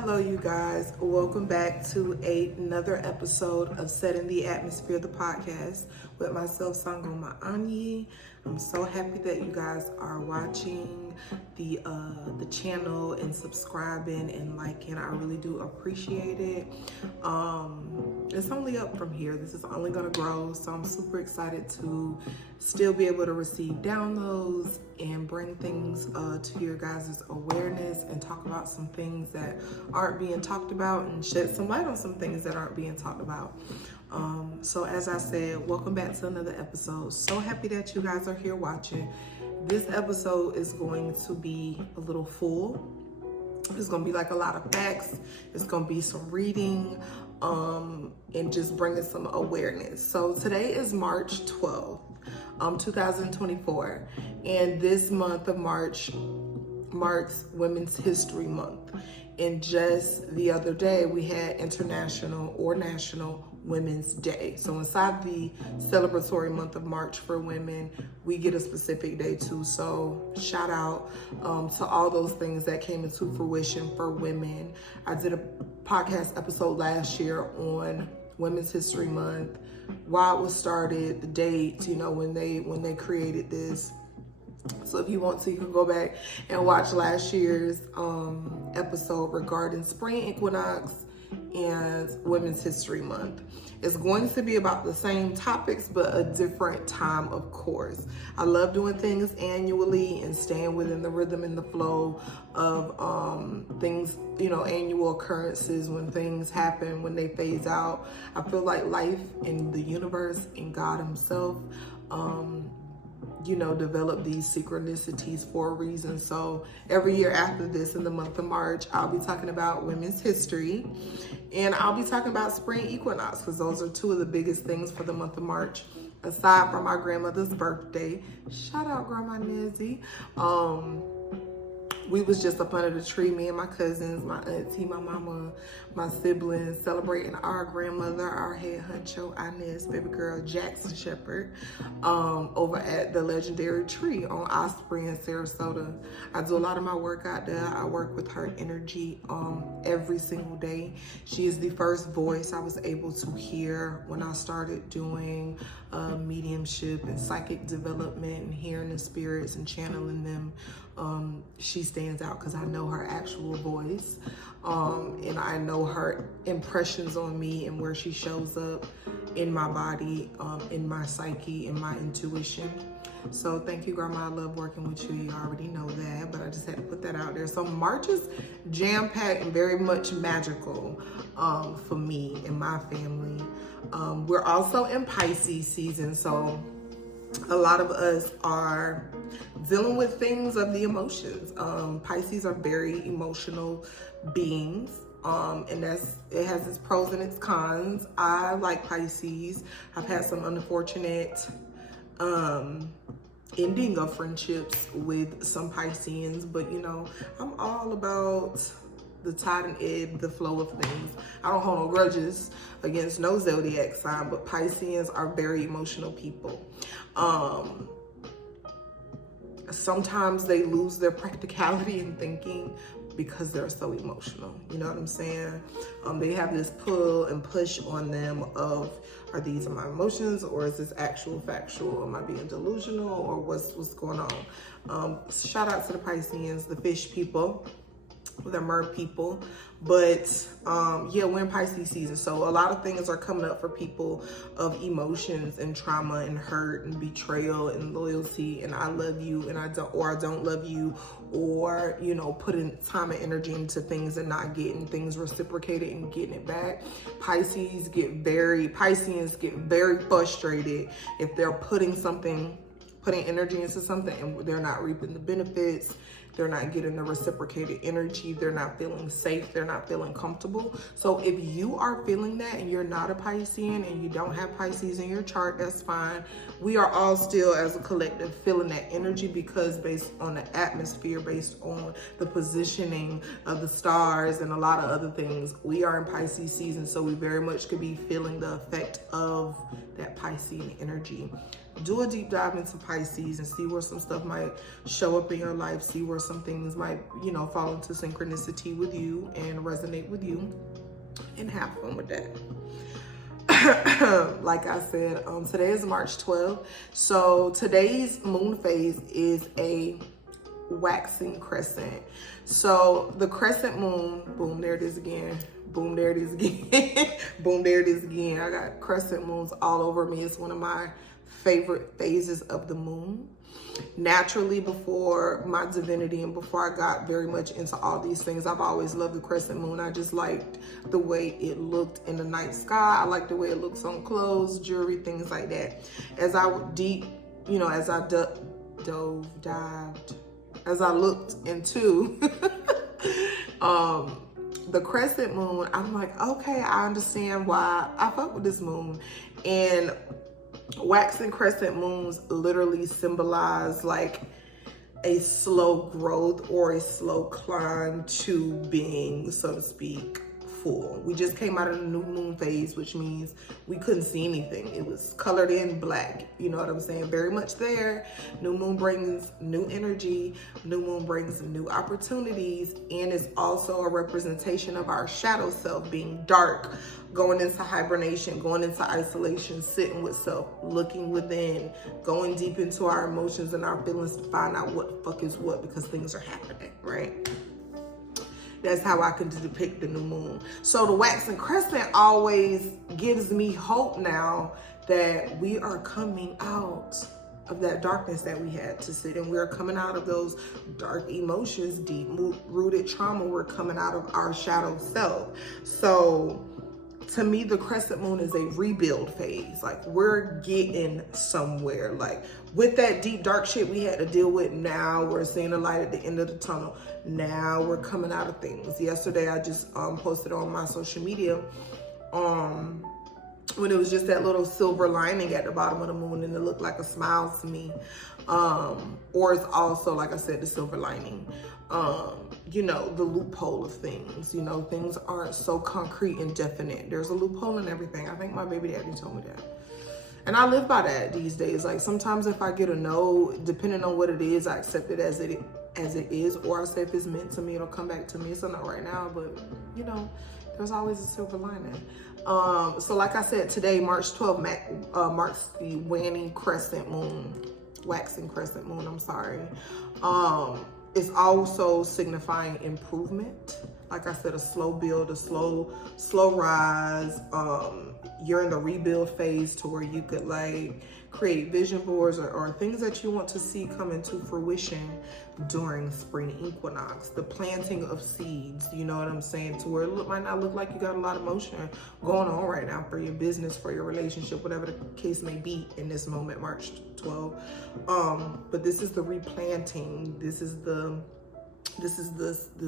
Hello, you guys. Welcome back to another episode of Setting the Atmosphere, the podcast with myself, Sangoma Anyi. I'm so happy that you guys are watching the channel and subscribing and liking. I really do appreciate it. It's only up from here. This is only going to grow, so I'm super excited to still be able to receive downloads and bring things to your guys' awareness and talk about some things that aren't being talked about and shed some light on some things that aren't being talked about. So as I said, welcome back to another episode. So happy that you guys are here watching. This episode is going to be a little full. It's going to be like a lot of facts. It's going to be some reading and just bringing some awareness. So today is March 12th, 2024. And this month of March marks Women's History Month. And just the other day, we had International or National Women's Day. So inside the celebratory month of March for women, we get a specific day too. So shout out to all those things that came into fruition for women. I did a podcast episode last year on Women's History Month, why it was started, the dates, when they created this. So if you want to, you can go back and watch last year's episode regarding spring equinox and Women's History Month. It's going to be about the same topics, but a different time, of course. I love doing things annually and staying within the rhythm and the flow of things, annual occurrences, when things happen, when they phase out. I feel like life in the universe and God himself, develop these synchronicities for a reason. So every year after this, in the month of March, I'll be talking about women's history, and I'll be talking about spring equinox, because those are two of the biggest things for the month of March, aside from my grandmother's birthday. Shout out Grandma Nezzy. We was just up under the tree, me and my cousins, my auntie, my mama, my siblings, celebrating our grandmother, our head honcho, Inez, baby girl, Jackson Shepherd, over at the legendary tree on Osprey in Sarasota. I do a lot of my work out there. I work with her energy every single day. She is the first voice I was able to hear when I started doing mediumship and psychic development and hearing the spirits and channeling them. She stands out because I know her actual voice, and I know her impressions on me and where she shows up in my body, in my psyche, in my intuition. So thank you, Grandma. I love working with you. You already know that, but I just had to put that out there. So March is jam-packed and very much magical for me and my family. We're also in Pisces season, so a lot of us are dealing with things of the emotions. Pisces are very emotional beings, and it has its pros and its cons. I like Pisces. I've had some unfortunate ending of friendships with some Pisceans, but I'm all about the tide and ebb, the flow of things. I don't hold no grudges against no zodiac sign, but Pisceans are very emotional people. Sometimes they lose their practicality in thinking because they're so emotional. You know what I'm saying? They have this pull and push on them of, are these my emotions, or is this actual factual? Am I being delusional, or what's going on? Shout out to the Pisceans, the fish people, the mer people. But we're in Pisces season, so a lot of things are coming up for people of emotions and trauma and hurt and betrayal and loyalty and I love you and I don't love you, or putting time and energy into things and not getting things reciprocated and getting it back. Pisceans get very frustrated if they're putting energy into something and they're not reaping the benefits. They're not getting the reciprocated energy. They're not feeling safe. They're not feeling comfortable. So if you are feeling that and you're not a Piscean and you don't have Pisces in your chart, that's fine. We are all still, as a collective, feeling that energy, because based on the atmosphere, based on the positioning of the stars and a lot of other things, we are in Pisces season. So we very much could be feeling the effect of that Piscean energy. do a deep dive into Pisces and see where some stuff might show up in your life, see where some things might, you know, fall into synchronicity with you and resonate with you, and have fun with that. Like I said, today is March 12th. So today's moon phase is a waxing crescent. So the crescent moon, boom, there it is again. Boom, there it is again. Boom, there it is again. I got crescent moons all over me. It's one of my favorite phases of the moon. Naturally, before my divinity and before I got very much into all these things, I've always loved the crescent moon. I just liked the way it looked in the night sky. I liked the way it looks on clothes, jewelry, things like that. As I deep, you know, as I dived, as I looked into the crescent moon, I'm like, okay, I understand why I fuck with this moon. And waxing crescent moons literally symbolize like a slow growth or a slow climb to being, so to speak, full. We just came out of the new moon phase, which means we couldn't see anything. It was colored in black. You know what I'm saying? Very much there. New moon brings new energy. New moon brings new opportunities. And it's also a representation of our shadow self being dark, going into hibernation, going into isolation, sitting with self, looking within, going deep into our emotions and our feelings to find out what the fuck is what, because things are happening, right? That's how I can depict the new moon. So the waxing crescent always gives me hope now that we are coming out of that darkness that we had to sit in. We're coming out of those dark emotions, deep rooted trauma. We're coming out of our shadow self. So to me, the crescent moon is a rebuild phase. Like, we're getting somewhere. Like, with that deep dark shit we had to deal with, now we're seeing the light at the end of the tunnel. Now we're coming out of things. Yesterday I just posted on my social media when it was just that little silver lining at the bottom of the moon, and it looked like a smile to me. Or it's also, like I said, the silver lining. You know, the loophole of things. You know, things aren't so concrete and definite. There's a loophole in everything. I think my baby daddy told me that. And I live by that these days. Like, sometimes if I get a no, depending on what it is, I accept it as it is. Or I say if it's meant to me, it'll come back to me. It's not right now, but you know, there's always a silver lining. So like I said, today, March 12th, marks the waxing crescent moon, I'm sorry. It's also signifying improvement. Like I said, a slow build, a slow rise. You're in the rebuild phase to where you could like create vision boards or things that you want to see come into fruition during spring equinox. The planting of seeds, you know what I'm saying? To where it might not look like you got a lot of motion going on right now for your business, for your relationship, whatever the case may be in this moment, March 12. But this is the replanting. This is the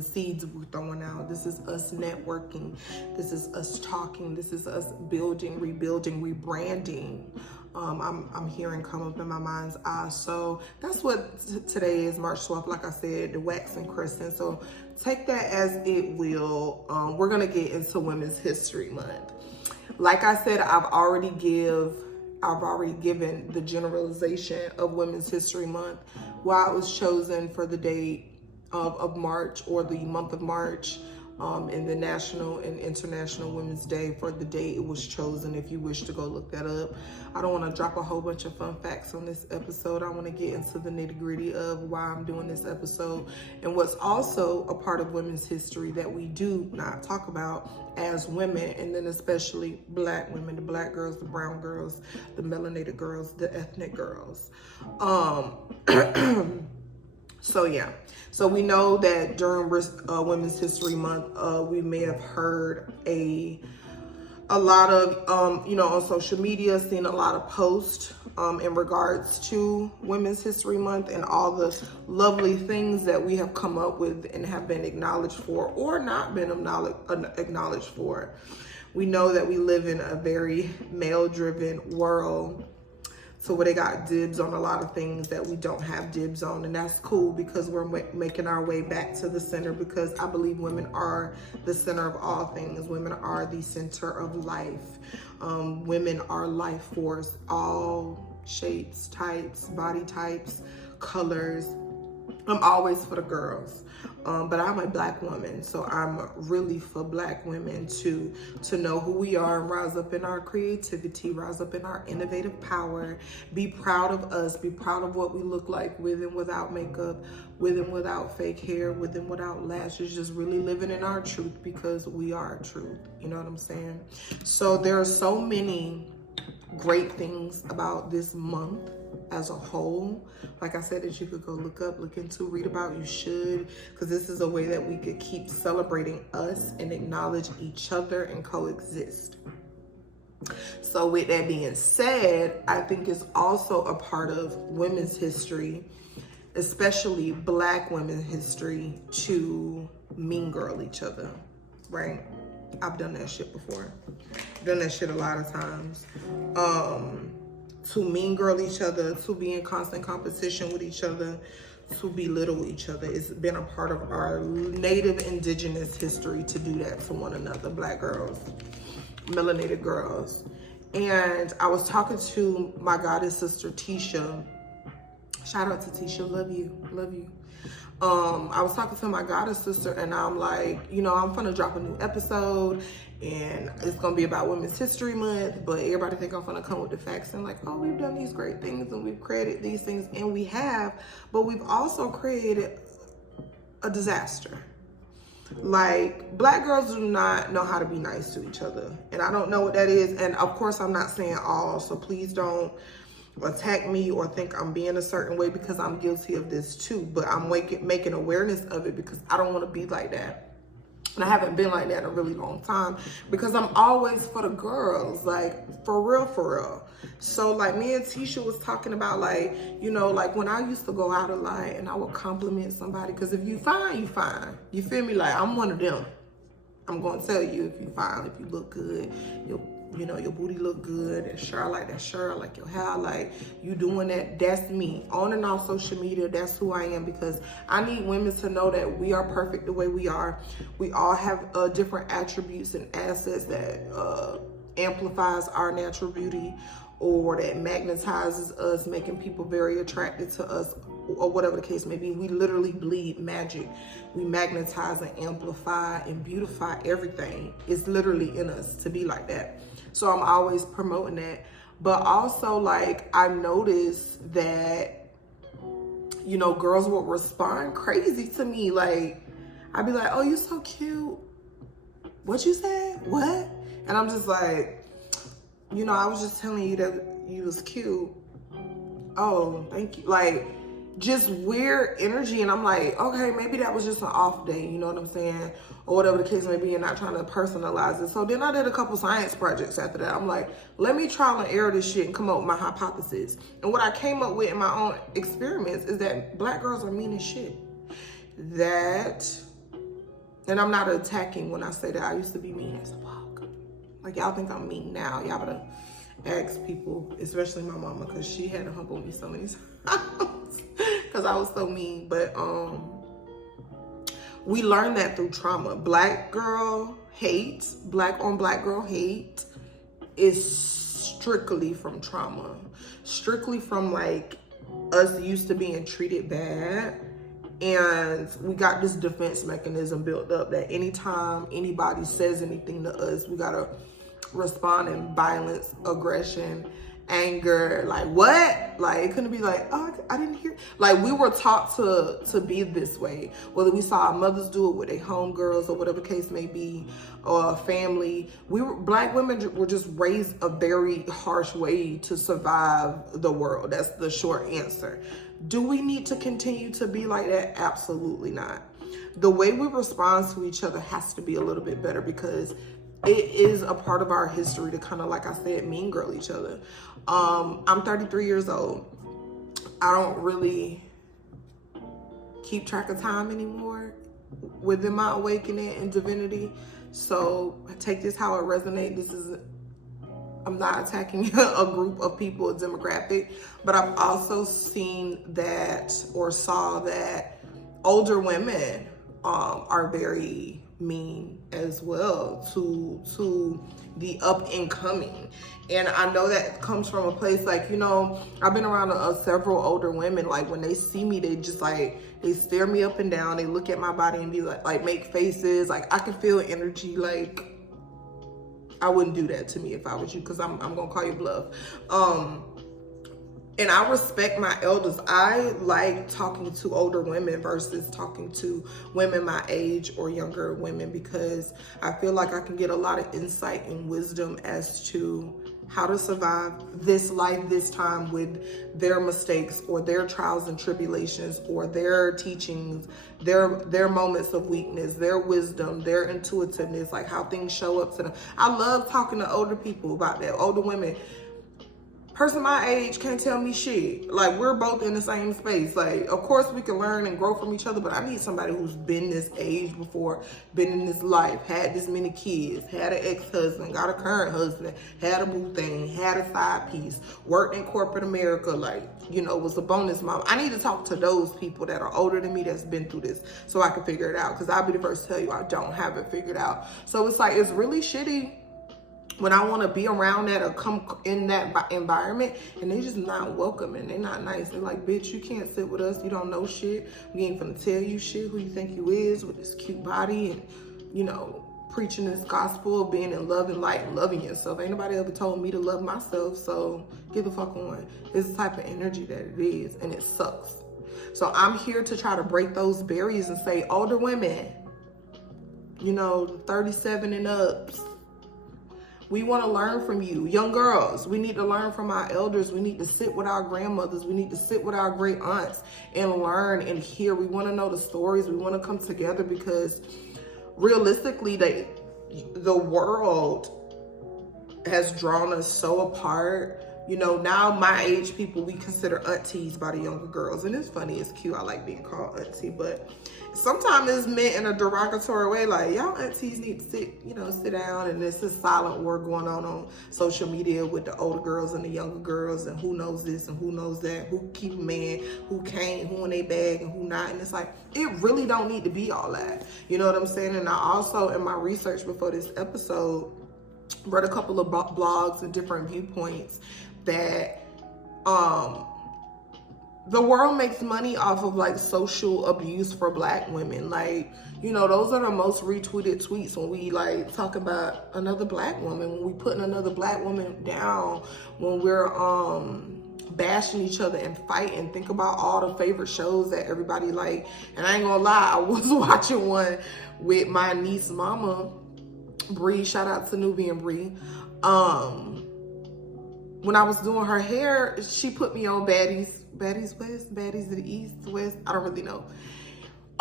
seeds we're throwing out. This is us networking. This is us talking. This is us building, rebuilding, rebranding. I'm hearing come up in my mind's eye. So that's what today is, March 12th. Like I said, the waxing crescent. So take that as it will. We're gonna get into Women's History Month. Like I said, I've already given the generalization of Women's History Month, why it was chosen for the date of March, or the month of March, in the National and International Women's Day for the day it was chosen, if you wish to go look that up. I don't want to drop a whole bunch of fun facts on this episode. I want to get into the nitty-gritty of why I'm doing this episode, and what's also a part of women's history that we do not talk about as women, and then especially Black women, the Black girls, the brown girls, the melanated girls, the ethnic girls. So yeah, so we know that during Women's History Month, we may have heard a lot of, you know, on social media, seen a lot of posts in regards to Women's History Month and all the lovely things that we have come up with and have been acknowledged for or not been acknowledged for. We know that we live in a very male-driven world, so where they got dibs on a lot of things that we don't have dibs on, and that's cool because we're making our way back to the center, because I believe women are the center of all things. Women are the center of life. Women are life force. All shapes, types, body types, colors. I'm always for the girls. But I'm a black woman, so I'm really for black women to know who we are and rise up in our creativity, rise up in our innovative power, be proud of us, be proud of what we look like with and without makeup, with and without fake hair, with and without lashes, just really living in our truth because we are truth. You know what I'm saying? So there are so many great things about this month as a whole. Like I said, that you could go look into, read about. You should, because this is a way that we could keep celebrating us and acknowledge each other and coexist. So with that being said, I think it's also a part of women's history, especially black women's history, to mean girl each other, right? I've done that shit before. Done that shit a lot of times. To mean girl each other, to be in constant competition with each other, to belittle each other. It's been a part of our native indigenous history to do that to one another, black girls, melanated girls. And I was talking to my goddess sister, Tisha. Shout out to Tisha, love you, love you. I was talking to my goddess sister and I'm like, you know, I'm gonna drop a new episode and it's gonna be about Women's History Month, but everybody think I'm gonna come with the facts and like, oh, we've done these great things and we've created these things, and we have, but we've also created a disaster. Like, black girls do not know how to be nice to each other, and I don't know what that is. And of course I'm not saying all, so please don't attack me or think I'm being a certain way, because I'm guilty of this too, but I'm making awareness of it because I don't want to be like that. And I haven't been like that in a really long time because I'm always for the girls, like for real. So like me and Tisha was talking about, like, you know, like when I used to go out a lot and I would compliment somebody, because if you fine, you fine. You feel me? Like, I'm one of them. I'm going to tell you if you fine, if you look good, you know, your booty look good, that shirt, I like that shirt, I like your hair, like you doing that, that's me. On and off social media, that's who I am, because I need women to know that we are perfect the way we are. We all have different attributes and assets that amplifies our natural beauty, or that magnetizes us, making people very attracted to us, or whatever the case may be. We literally bleed magic. We magnetize and amplify and beautify everything. It's literally in us to be like that. So I'm always promoting that. But also, like, I noticed that, you know, girls will respond crazy to me. Like, I'd be like, oh, you so cute. What you said? What? And I'm just like, you know, I was just telling you that you was cute. Oh, thank you. Like, just weird energy. And I'm like, okay, maybe that was just an off day, you know what I'm saying? Or whatever the case may be, and not trying to personalize it. So then I did a couple science projects after that. I'm like, let me trial and error this shit and come up with my hypothesis. And what I came up with in my own experiments is that black girls are mean as shit. That, and I'm not attacking when I say that. I used to be mean as fuck. Like, y'all think I'm mean now. Y'all better ask people, especially my mama, because she had to humble me so many times because I was so mean. But we learned that through trauma. Black girl hate, black on black girl hate is strictly from trauma. Strictly from, like, us used to being treated bad. And we got this defense mechanism built up that anytime anybody says anything to us, we gotta respond in violence, aggression, anger. Like, what? Like, it couldn't be like, oh, I didn't hear. Like, we were taught to be this way. Whether we saw our mothers do it with their homegirls or whatever case may be, or a family. Black women were just raised a very harsh way to survive the world. That's the short answer. Do we need to continue to be like that? Absolutely not. The way we respond to each other has to be a little bit better, because it is a part of our history to kind of, like I said, mean girl each other. I'm 33 years old. I don't really keep track of time anymore within my awakening and divinity. So take this how it resonates. I'm not attacking a group of people, a demographic, but I've also seen that, or saw that, older women are very mean as well to the up and coming. And I know that comes from a place like, you know, I've been around several older women. Like when they see me, they just like, they stare me up and down. They look at my body and be like make faces. Like I can feel energy. Like I wouldn't do that to me if I was you, because I'm gonna call you bluff. And I respect my elders. I like talking to older women versus talking to women my age or younger women, because I feel like I can get a lot of insight and wisdom as to how to survive this life, this time, with their mistakes or their trials and tribulations or their teachings, their moments of weakness, their wisdom, their intuitiveness, like how things show up to them. I love talking to older people about that, older women. Person my age can't tell me shit. Like we're both in the same space. Like of course we can learn and grow from each other, but I need somebody who's been this age before, been in this life, had this many kids, had an ex-husband, got a current husband, had a boo thing, had a side piece, worked in corporate America, like, you know, was a bonus mom. I need to talk to those people that are older than me that's been through this so I can figure it out, because I'll be the first to tell you I don't have it figured out. So it's like, it's really shitty when I want to be around that or come in that environment and they just not welcoming. They're not nice. They're like, bitch, you can't sit with us. You don't know shit. We ain't gonna tell you shit who you think you is with this cute body and, you know, preaching this gospel of being in love and light and loving yourself. Ain't nobody ever told me to love myself, so get the fuck on. It's the type of energy that it is, and it sucks. So I'm here to try to break those barriers and say, older women, you know, 37 and ups, we want to learn from you. Young girls, we need to learn from our elders. We need to sit with our grandmothers. We need to sit with our great aunts and learn and hear. We want to know the stories. We want to come together, because realistically, the world has drawn us so apart. You know, now my age people, we consider aunties by the younger girls. And it's funny, it's cute. I like being called auntie, but sometimes it's meant in a derogatory way. Like, y'all aunties need to sit down. And there's this silent war going on social media with the older girls and the younger girls, and who knows this and who knows that, who keep a man, who can't, who in their bag and who not. And it's like, it really don't need to be all that. You know what I'm saying? And I also, in my research before this episode, read a couple of blogs and different viewpoints that the world makes money off of like social abuse for Black women. Like, you know, those are the most retweeted tweets when we like talk about another Black woman, when we putting another Black woman down, when we're bashing each other and fighting. Think about all the favorite shows that everybody like. And I ain't gonna lie, I was watching one with my niece mama, Bree. Shout out to Nubian Bree. When I was doing her hair, she put me on Baddies West, Baddies of the East, West, I don't really know.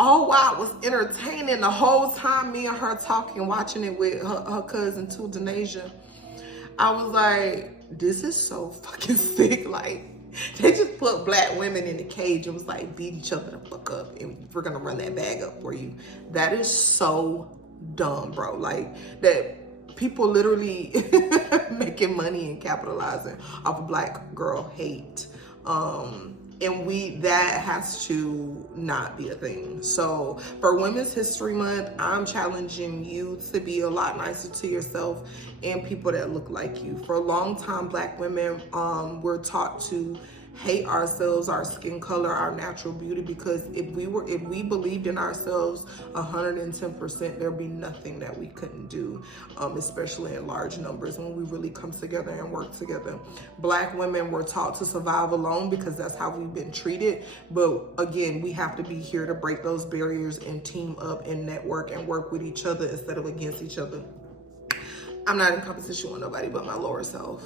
All while I was entertaining the whole time, me and her talking, watching it with her cousin too, Denasia. I was like, this is so fucking sick. Like, they just put Black women in the cage and was like, beat each other the fuck up, and we're gonna run that bag up for you. That is so dumb, bro. Like, that people literally making money and capitalizing off of Black girl hate. And that has to not be a thing. So for Women's History Month, I'm challenging you to be a lot nicer to yourself and people that look like you. For a long time, Black women were taught to hate ourselves, our skin color, our natural beauty, because if we believed in ourselves 110%, there'd be nothing that we couldn't do, especially in large numbers when we really come together and work together. Black women were taught to survive alone because that's how we've been treated. But again, we have to be here to break those barriers and team up and network and work with each other instead of against each other. I'm not in competition with nobody but my lower self.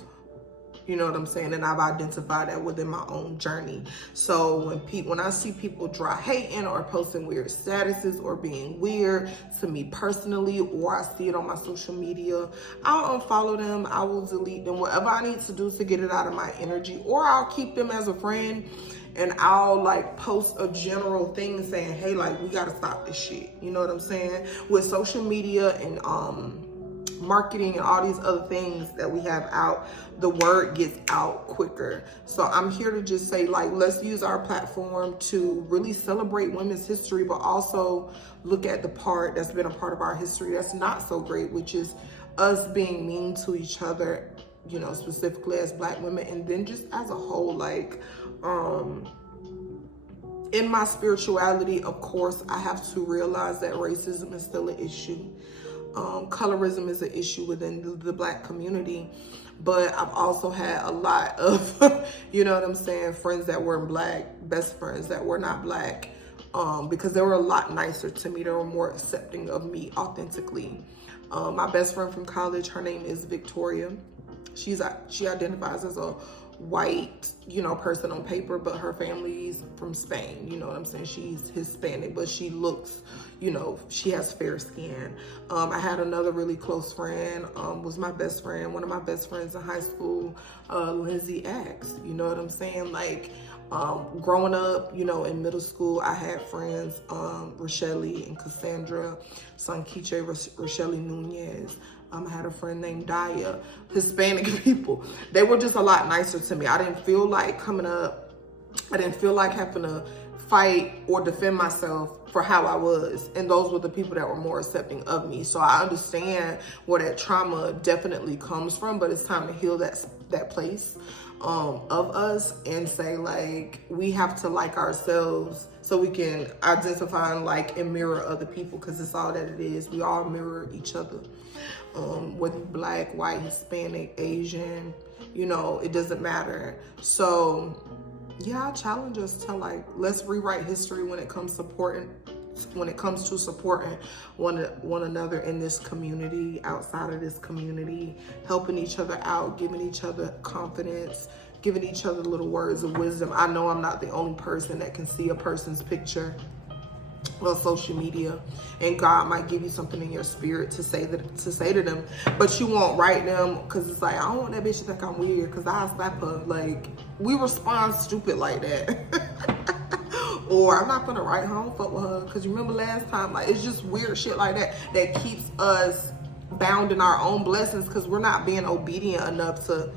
You know what I'm saying? And I've identified that within my own journey. So when I see people dry hating or posting weird statuses or being weird to me personally, or I see it on my social media, I'll unfollow them. I will delete them. Whatever I need to do to get it out of my energy, or I'll keep them as a friend. And I'll like post a general thing saying, hey, like, we gotta stop this shit. You know what I'm saying? With social media and marketing and all these other things that we have out, the word gets out quicker. So I'm here to just say, like, let's use our platform to really celebrate women's history, but also look at the part that's been a part of our history that's not so great, which is us being mean to each other, you know, specifically as Black women, and then just as a whole. Like, in my spirituality, of course, I have to realize that racism is still an issue. Colorism is an issue within the Black community, but I've also had a lot of, you know what I'm saying, friends that weren't Black, best friends that were not Black, because they were a lot nicer to me. They were more accepting of me authentically. My best friend from college, her name is Victoria. She identifies as a white, you know, person on paper, but her family's from Spain, you know what I'm saying? She's Hispanic, but she looks, you know, she has fair skin. I had another really close friend, was my best friend, one of my best friends in high school, Lindsay X, you know what I'm saying? Like, growing up, you know, in middle school, I had friends, Rochelle and Cassandra, Sanquiche, Rochelle Nunez. I had a friend named Daya. Hispanic people, they were just a lot nicer to me. I didn't feel like coming up, I didn't feel like having to fight or defend myself for how I was. And those were the people that were more accepting of me. So I understand where that trauma definitely comes from, but it's time to heal that place of us and say, like, we have to like ourselves so we can identify and like and mirror other people, because it's all that it is. We all mirror each other, whether Black, white, Hispanic, Asian, you know, it doesn't matter. So yeah, I challenge us to, like, let's rewrite history when it comes to supporting one another in this community, outside of this community, helping each other out, giving each other confidence, giving each other little words of wisdom. I know I'm not the only person that can see a person's picture on social media, and God might give you something in your spirit to say to them, but you won't write them because it's like, I don't want that bitch to think I'm weird because I slap her. Like, we respond stupid like that. Or I'm not gonna write her, I don't fuck with her because you remember last time. Like, it's just weird shit like that that keeps us bound in our own blessings because we're not being obedient enough to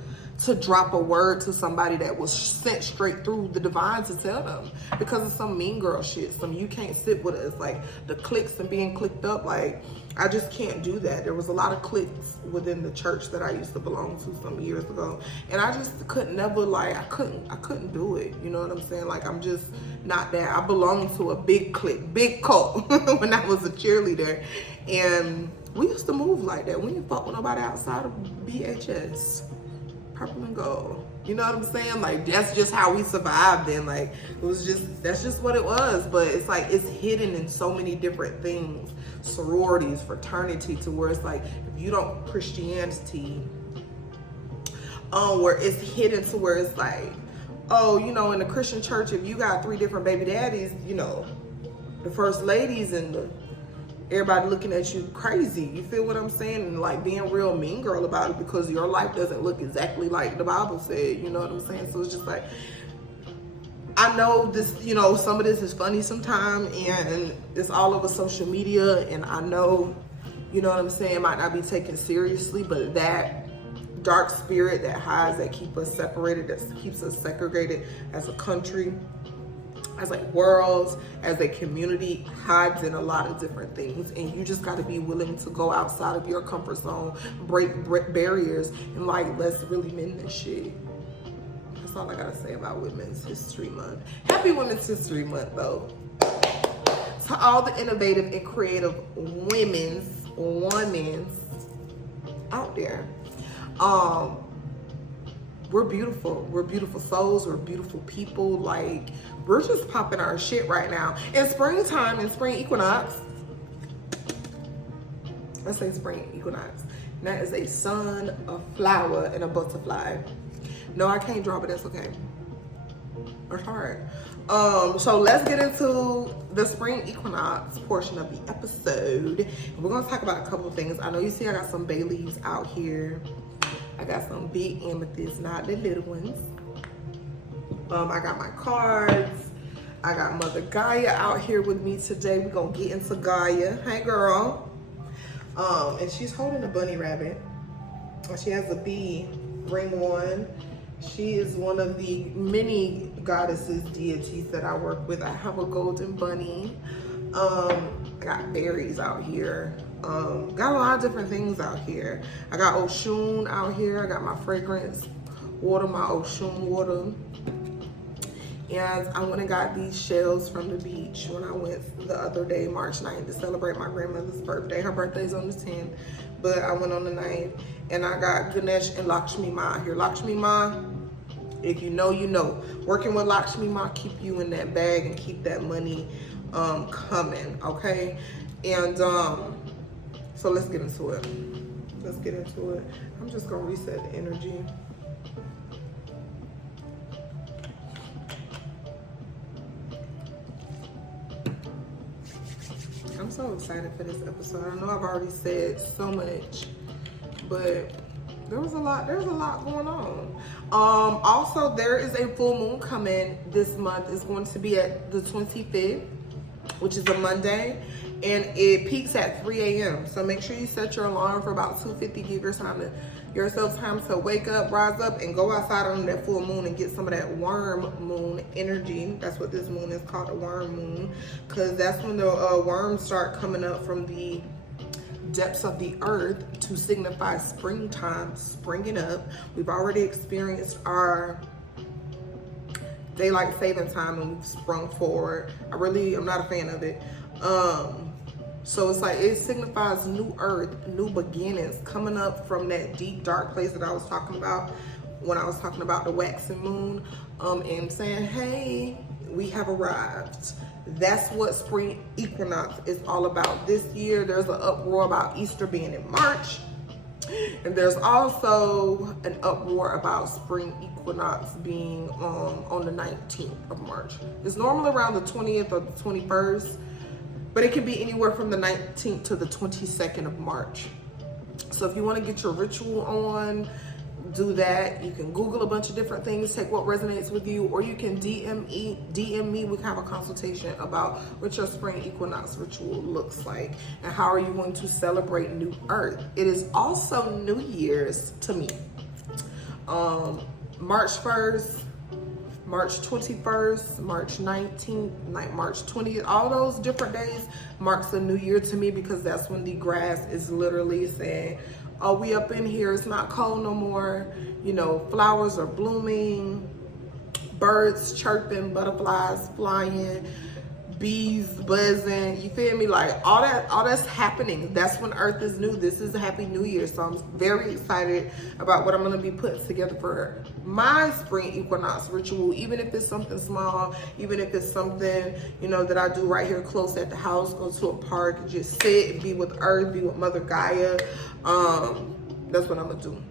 drop a word to somebody that was sent straight through the divine to tell them, because of some mean girl shit, some you can't sit with us, like the cliques and being clicked up. Like, I just can't do that. There was a lot of cliques within the church that I used to belong to some years ago, and I just couldn't never, like, I couldn't do it. You know what I'm saying? Like, I'm just not that. I belonged to a big clique, big cult when I was a cheerleader, and we used to move like that. We didn't fuck with nobody outside of BHS. Purple and gold. You know what I'm saying? Like, that's just how we survived then. Like, that's just what it was. But it's like, it's hidden in so many different things. Sororities, fraternity, to where it's like, if you don't, Christianity, where it's hidden to where it's like, oh, you know, in the Christian church, if you got 3 different baby daddies, you know, the first ladies and everybody looking at you crazy. You feel what I'm saying? And like being real mean girl about it because your life doesn't look exactly like the Bible said. You know what I'm saying? So it's just like, I know this, you know, some of this is funny sometimes and it's all over social media, and I know, you know what I'm saying, might not be taken seriously, but that dark spirit that hides, that keep us separated, that keeps us segregated as a country, as like worlds, as a community, hides in a lot of different things. And you just got to be willing to go outside of your comfort zone, break barriers, and like, let's really mend this shit. That's all I gotta say about Women's History Month. Happy Women's History Month, though. To all the innovative and creative women's out there. We're beautiful. We're beautiful souls. We're beautiful people. Like, we're just popping our shit right now. In springtime, in spring equinox, let's say spring equinox, and that is a sun, a flower, and a butterfly. No, I can't draw, but that's okay. It's hard. So let's get into the spring equinox portion of the episode. We're gonna talk about a couple of things. I know you see I got some bay leaves out here. I got some big amethysts, not the little ones. I got my cards. I got Mother Gaia out here with me today. We're gonna get into Gaia. Hey, girl. And she's holding a bunny rabbit. She has a bee ring on. She is one of the many goddesses, deities that I work with. I have a golden bunny. I got fairies out here. Got a lot of different things out here. I got Oshun out here. I got my fragrance water, my Oshun water. And I went and got these shells from the beach when I went the other day, March 9th, to celebrate my grandmother's birthday. Her birthday's on the 10th, but I went on the 9th. And I got Ganesh and Lakshmi Ma here. Lakshmi Ma, if you know, you know. Working with Lakshmi Ma, keep you in that bag and keep that money coming, okay? And so let's get into it. Let's get into it. I'm just gonna reset the energy. I'm so excited for this episode. I know I've already said so much, but there's a lot going on. Also, there is a full moon coming this month. It's going to be at the 25th, which is a Monday, and it peaks at 3 a.m. So make sure you set your alarm for about 2:50. Give yourself time to wake up, rise up, and go outside on that full moon and get some of that worm moon energy. That's what this moon is called, a worm moon, because that's when the worms start coming up from the depths of the earth to signify springtime, springing up. We've already experienced our daylight saving time and we've sprung forward. I'm not a fan of it. So it's like, it signifies new earth, new beginnings, coming up from that deep, dark place that I was talking about when I was talking about the waxing moon, and saying, hey, we have arrived. That's what spring equinox is all about. This year, there's an uproar about Easter being in March. And there's also an uproar about spring equinox being on the 19th of March. It's normally around the 20th or the 21st, but it can be anywhere from the 19th to the 22nd of March. So if you want to get your ritual on, do that. You can Google a bunch of different things, take what resonates with you, or you can DM me. We can have a consultation about what your spring equinox ritual looks like and how are you going to celebrate new earth. It is also New Year's to me. March 1st, March 21st, March 19th, like March 20th, all those different days marks a new year to me, because that's when the grass is literally saying, oh, we up in here, it's not cold no more. You know, flowers are blooming, birds chirping, butterflies flying, bees buzzing, you feel me? Like all that's happening. That's when earth is new. This is a happy new year. So I'm very excited about what I'm gonna be putting together for my spring equinox ritual, even if it's something small, even if it's something, you know, that I do right here close at the house, go to a park, just sit, be with earth, be with Mother Gaia. That's what I'm gonna do.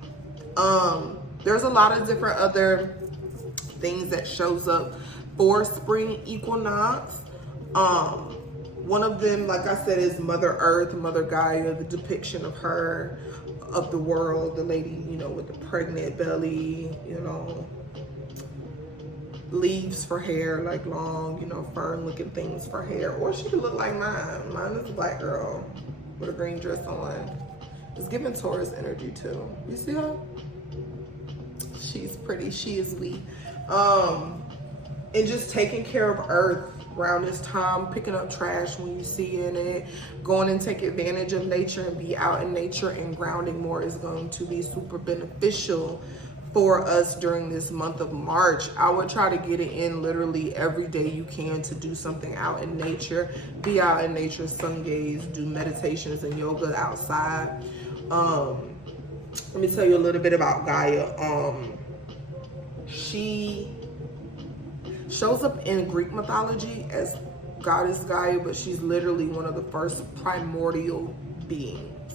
There's a lot of different other things that shows up for spring equinox. One of them, like I said, is Mother Earth, Mother Gaia, the depiction of her, of the world, the lady, you know, with the pregnant belly, you know, leaves for hair, like long, you know, fern looking things for hair. Or she could look like mine. Mine is a black girl with a green dress on. It's giving Taurus energy too. You see her? She's pretty, she is we. And just taking care of earth around this time, picking up trash when you see in it, going and take advantage of nature and be out in nature, and grounding more is going to be super beneficial for us during this month of March. I would try to get it in literally every day you can, to do something out in nature, be out in nature, sun gaze, do meditations and yoga outside. Let me tell you a little bit about Gaia. She shows up in Greek mythology as goddess Gaia, but she's literally one of the first primordial beings,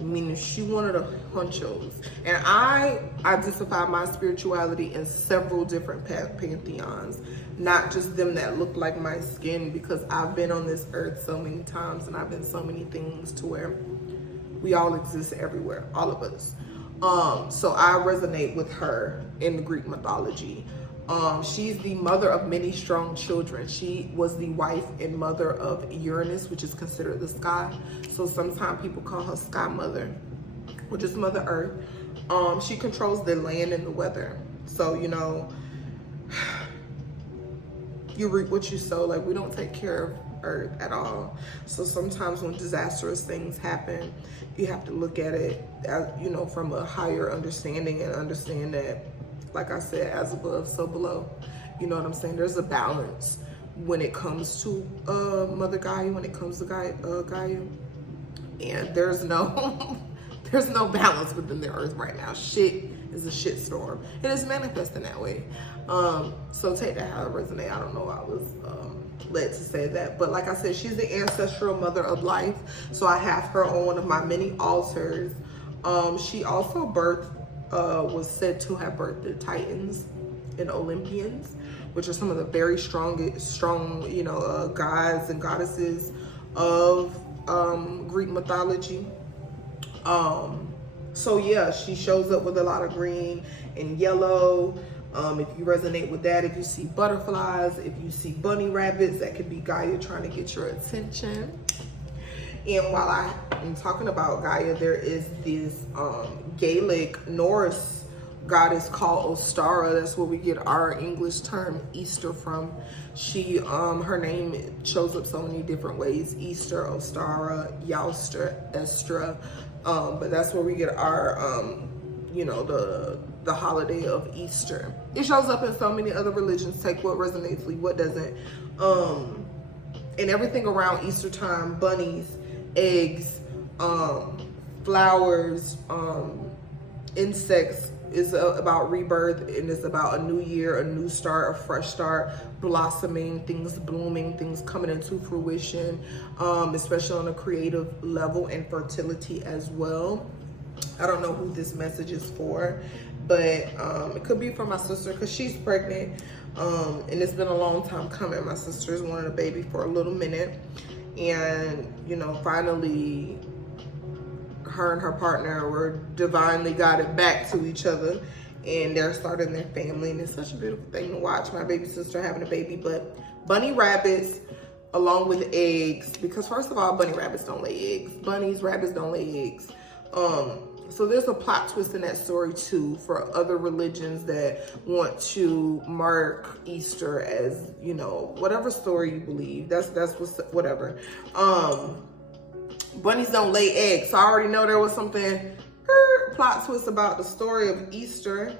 meaning she one of the hunchos. And I identify my spirituality in several different pantheons, not just them that look like my skin, because I've been on this earth so many times and I've been so many things to where we all exist everywhere, all of us. So I resonate with her in the Greek mythology. She's the mother of many strong children. She was the wife and mother of Uranus, which is considered the sky. So sometimes people call her Sky Mother, which is Mother Earth. She controls the land and the weather. So, you know, you reap what you sow. Like, we don't take care of Earth at all. So sometimes when disastrous things happen, you have to look at it as, you know, from a higher understanding and understand that, like I said, as above, so below. You know what I'm saying? There's a balance when it comes to Mother Gaia, when it comes to Gaia. And there's no there's no balance within the earth right now. Shit is a shit storm. And it's manifesting that way. So take that how it resonates. I don't know why I was led to say that. But like I said, she's the ancestral mother of life. So I have her on one of my many altars. She also was said to have birthed the Titans and Olympians, which are some of the very strong, you know, gods and goddesses of Greek mythology. So yeah, she shows up with a lot of green and yellow. If you resonate with that, if you see butterflies, if you see bunny rabbits, that could be Gaia trying to get your attention. And while I am talking about Gaia, there is this Gaelic Norse goddess called Ostara. That's where we get our English term Easter from. She, her name shows up so many different ways: Easter, Ostara, Youster, Estra. But that's where we get our, you know, the holiday of Easter. It shows up in so many other religions. Take what resonates, leave what doesn't. And everything around Easter time: bunnies, eggs, flowers, insects, is about rebirth, and it's about a new year, a new start, a fresh start, blossoming, things blooming, things coming into fruition, especially on a creative level, and fertility as well. I don't know who this message is for, but it could be for my sister because she's pregnant, and it's been a long time coming. My sister's wanted a baby for a little minute, and, you know, finally her and her partner were divinely guided back to each other, and they're starting their family, and it's such a beautiful thing to watch my baby sister having a baby. But bunny rabbits along with eggs, because first of all, bunny rabbits don't lay eggs. Bunnies, rabbits don't lay eggs. So there's a plot twist in that story too for other religions that want to mark Easter as, you know, whatever story you believe. That's whatever. Bunnies don't lay eggs. So I already know there was something plot twist about the story of Easter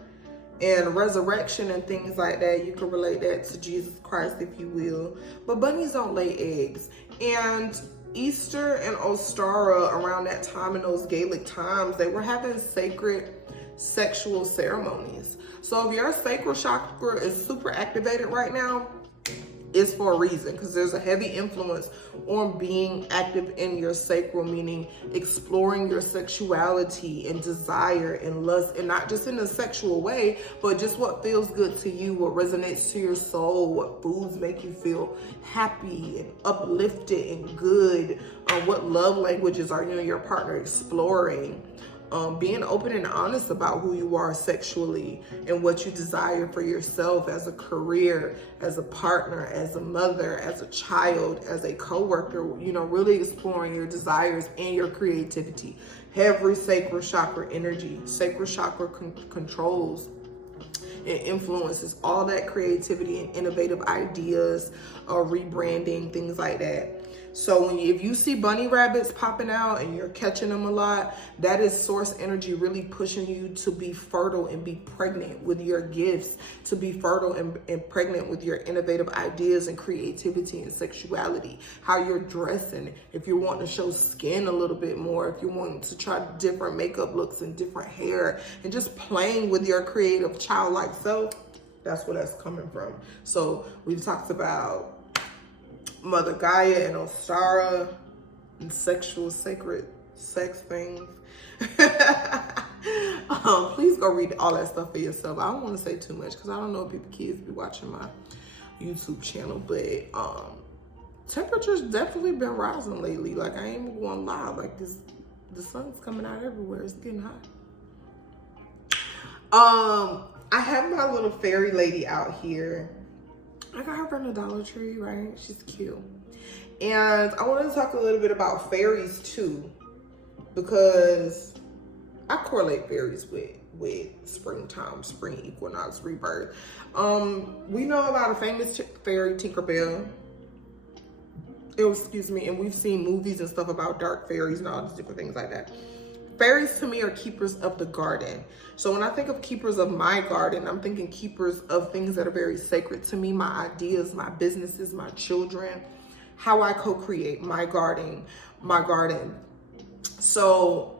and resurrection and things like that. You can relate that to Jesus Christ, if you will. But bunnies don't lay eggs. And Easter and Ostara, around that time, in those Gaelic times, they were having sacred sexual ceremonies. So if your sacral chakra is super activated right now, it's for a reason, because there's a heavy influence on being active in your sacral, meaning exploring your sexuality and desire and lust, and not just in a sexual way, but just what feels good to you, what resonates to your soul, what foods make you feel happy and uplifted and good, what love languages are you and your partner exploring. Being open and honest about who you are sexually and what you desire for yourself as a career, as a partner, as a mother, as a child, as a coworker, you know, really exploring your desires and your creativity. Every sacral chakra energy, sacral chakra controls and influences all that creativity and innovative ideas, rebranding, things like that. So if you see bunny rabbits popping out and you're catching them a lot, that is source energy really pushing you to be fertile and be pregnant with your gifts, to be fertile and pregnant with your innovative ideas and creativity and sexuality, how you're dressing, if you're wanting to show skin a little bit more, if you're wanting to try different makeup looks and different hair, and just playing with your creative childlike self. That's where that's coming from. So we've talked about Mother Gaia and Ostara and sexual, sacred sex things. Please go read all that stuff for yourself. I don't want to say too much because I don't know if kids be watching my YouTube channel, but temperature's definitely been rising lately. Like, I ain't going to lie. Like, the sun's coming out everywhere. It's getting hot. I have my little fairy lady out here. I got her from the Dollar Tree, right? She's cute. And I want to talk a little bit about fairies too, because I correlate fairies with springtime, spring equinox, rebirth. We know about a famous fairy, Tinkerbell. Excuse me, and we've seen movies and stuff about dark fairies and all these different things like that. Fairies to me are keepers of the garden. So when I think of keepers of my garden, I'm thinking keepers of things that are very sacred to me, my ideas, my businesses, my children, how I co-create my garden. So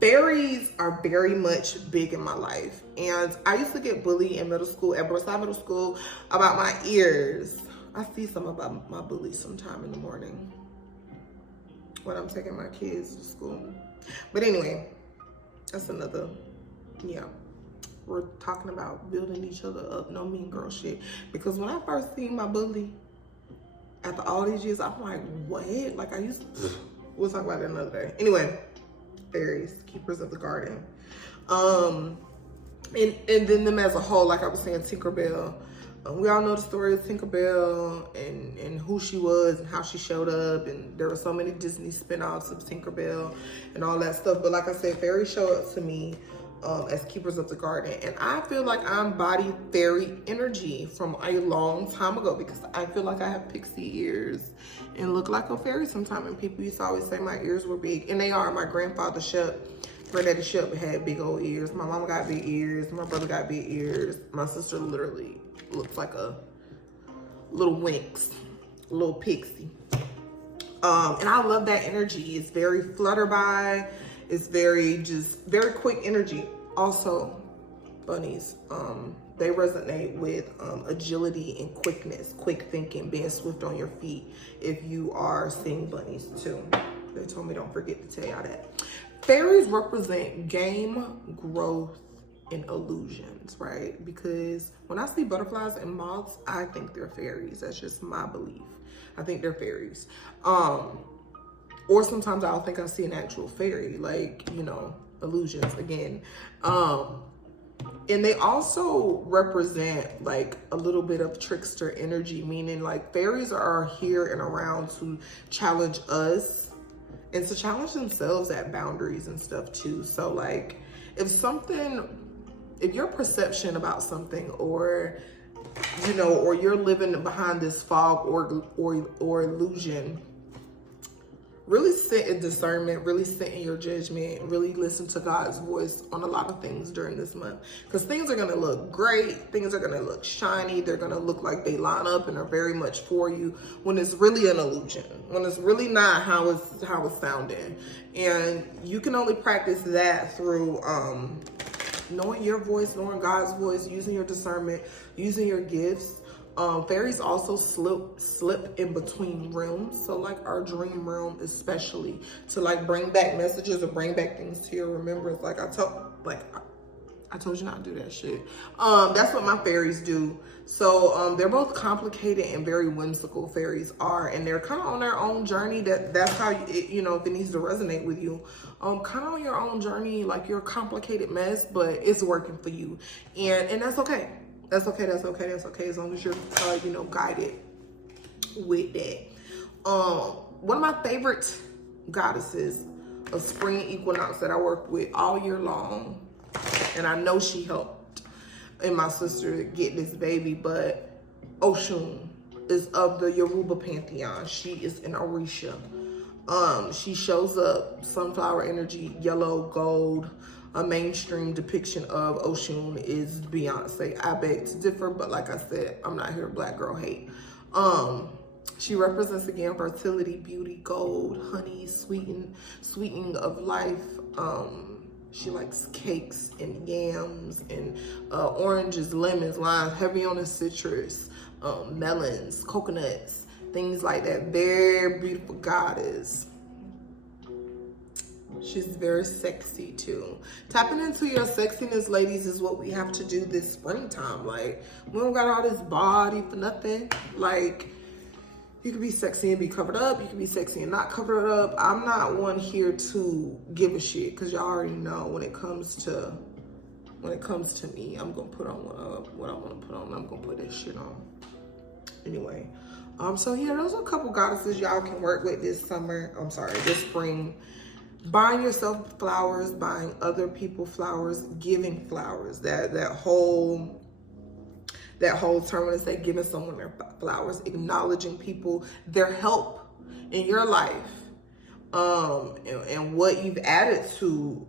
fairies are very much big in my life. And I used to get bullied in middle school, at Brookside Middle School, about my ears. I see some about my bullies sometime in the morning when I'm taking my kids to school. But anyway, that's another, yeah. We're talking about building each other up, no mean girl shit. Because when I first seen my bully, after all these years, I'm like, what? Like we'll talk about that another day. Anyway, fairies, keepers of the garden. And then them as a whole, like I was saying, Tinkerbell. We all know the story of Tinkerbell and who she was and how she showed up, and there were so many Disney spin-offs of Tinkerbell and all that stuff. But like I said, fairies show up to me as keepers of the garden, and I feel like I embody fairy energy from a long time ago, because I feel like I have pixie ears and look like a fairy sometimes. And people used to always say my ears were big, and they are. My grandfather Granddaddy Shep had big old ears. My mama got big ears. My brother got big ears. My sister literally looks like a little Winx, a little pixie. And I love that energy. It's very flutterby. It's very quick energy. Also, bunnies, they resonate with agility and quickness, quick thinking, being swift on your feet. If you are seeing bunnies too, they told me don't forget to tell y'all that. Fairies represent game, growth, and illusions, right? Because when I see butterflies and moths, I think they're fairies. That's just my belief. I think they're fairies. Or sometimes I'll think I see an actual fairy, like, you know, illusions again. And they also represent like a little bit of trickster energy, meaning like fairies are here and around to challenge us and to challenge themselves at boundaries and stuff too. So like if your perception about something, or you know, or you're living behind this fog or illusion, really sit in discernment, really sit in your judgment, really listen to God's voice on a lot of things during this month. Because things are gonna look great, things are gonna look shiny, they're gonna look like they line up and are very much for you, when it's really an illusion, when it's really not how it's sounding. And you can only practice that through knowing your voice, knowing God's voice, using your discernment, using your gifts. Fairies also slip in between realms. So like our dream realm, especially to like bring back messages or bring back things to your remembrance. Like I told you not to do that shit. That's what my fairies do. So they're both complicated and very whimsical, fairies are, and they're kind of on their own journey. That's how you know, if it needs to resonate with you, kind of on your own journey, like you're a complicated mess, but it's working for you, and that's okay. That's okay. As long as you're, you know, guided with that. One of my favorite goddesses of spring equinox that I work with all year long, and I know she helped and my sister get this baby, but Oshun is of the Yoruba pantheon. She is an Orisha. She shows up sunflower energy, yellow, gold. A mainstream depiction of Oshun is Beyonce. I beg to differ, but like I said, I'm not here to black girl hate. She represents again fertility, beauty, gold, honey, sweetening of life. She likes cakes and yams and oranges, lemons, limes, heavy on the citrus, melons, coconuts, things like that. Very beautiful goddess. She's very sexy too. Tapping into your sexiness, ladies, is what we have to do this springtime. Like, we don't got all this body for nothing. Like, you can be sexy and be covered up. You can be sexy and not covered up. I'm not one here to give a shit, because y'all already know when it comes to when it comes to me, I'm gonna put on what I want to put on. I'm gonna put this shit on. Anyway, so yeah, those are a couple goddesses y'all can work with this summer. I'm sorry, this spring. Buying yourself flowers, buying other people flowers, giving flowers. That whole term when they say giving someone their flowers, acknowledging people, their help in your life, and what you've added to,